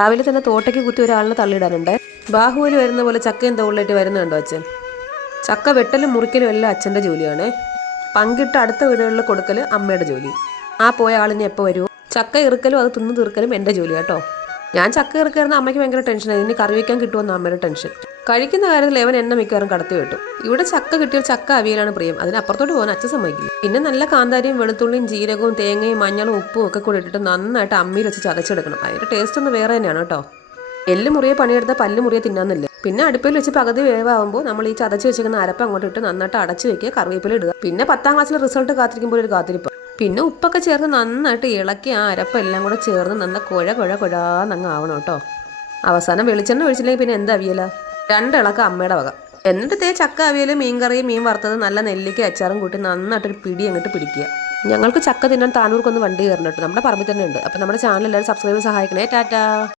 രാവിലെ തന്നെ തോട്ടയ്ക്ക് കുത്തി ഒരാളിനെ തള്ളിയിടാനുണ്ട്. ബാഹുബലി വരുന്ന പോലെ ചക്കയും തോളിലേറ്റ് വരുന്നുണ്ടോ അച്ഛൻ? ചക്ക വെട്ടലും മുറിക്കലും എല്ലാം അച്ഛൻ്റെ ജോലിയാണ്. പങ്കിട്ട് അടുത്ത വീടുകളിൽ കൊടുക്കൽ അമ്മയുടെ ജോലി. ആ പോയ ആളിനെ എപ്പോൾ വരുമോ? ചക്ക ഇറുക്കലും അത് തിന്നു തീർക്കലും എൻ്റെ ജോലി കേട്ടോ. ഞാൻ ചക്ക ഇറുക്കായിരുന്ന അമ്മയ്ക്ക് ഭയങ്കര ടെൻഷനായി. ഇനി കറി വയ്ക്കാൻ കിട്ടുമെന്ന് അമ്മയുടെ ടെൻഷൻ. കഴിക്കുന്ന കാര്യത്തിൽ അവൻ എന്നെ മിക്കവാറും കടത്തി വിട്ടു. ഇവിടെ ചക്ക കിട്ടിയാൽ ചക്ക അവിയലാണ് പ്രിയം. അതിനപ്പുറത്തോട്ട് പോകാൻ അച്ഛൻ സമ്മതിക്കില്ല. പിന്നെ നല്ല കാന്താരിയും വെളുത്തുള്ളിയും ജീരകവും തേങ്ങയും മഞ്ഞളും ഉപ്പും ഒക്കെ കൂടി ഇട്ടിട്ട് നന്നായിട്ട് അമ്മിയിൽ വെച്ച് ചതച്ചെടുക്കണം. അതിൻ്റെ ടേസ്റ്റ് ഒന്ന് വേറെ തന്നെയാണ് കേട്ടോ. എല്ല് മുറിയെ പണിയെടുത്താൽ പല്ല് മുറിയെ തിന്നാന്നില്ല. പിന്നെ അടുപ്പിൽ വെച്ച് പകുതി വേവാകുമ്പോൾ നമ്മൾ ഈ ചതച്ച് വെച്ചിരിക്കുന്ന അരപ്പ് അങ്ങോട്ട് ഇട്ട് നന്നായിട്ട് അടച്ചു വെക്കുക, കറിവേപ്പില ഇടുക. പിന്നെ 10ാം ക്ലാസ്സിലെ റിസൾട്ട് കാത്തിരിക്കുമ്പോൾ ഒരു കാത്തിരിപ്പ്. പിന്നെ ഉപ്പൊക്കെ ചേർത്ത് നന്നായിട്ട് ഇളക്കി ആ അരപ്പ് എല്ലാം കൂടെ ചേർന്ന് നന്ന കുഴാന്നങ്ങ് ആവണം കേട്ടോ. അവസാനം വെളിച്ചെണ്ണ ഒഴിച്ചില്ലെങ്കിൽ പിന്നെ എന്താ അവിയല? 2 ഇളക്കം അമ്മയുടെ വക. എന്നിട്ട് ചക്ക അവിയൽ, മീൻകറിയും, മീൻ വറുത്തത്, നല്ല നെല്ലിക്ക അച്ചാറും കൂട്ടി നന്നായിട്ടൊരു പിടി അങ്ങോട്ട് പിടിക്കുക. ഞങ്ങൾക്ക് ചക്ക തിന്നാൻ താനൂർക്കൊന്ന് വണ്ടി കയറണം കേട്ടോ. നമ്മുടെ പറമ്പിൽ തന്നെ ഉണ്ട്. അപ്പം നമ്മുടെ ചാനൽ എല്ലാവരും സബ്സ്ക്രൈബ് സഹായിക്കണേ. ടാറ്റാ.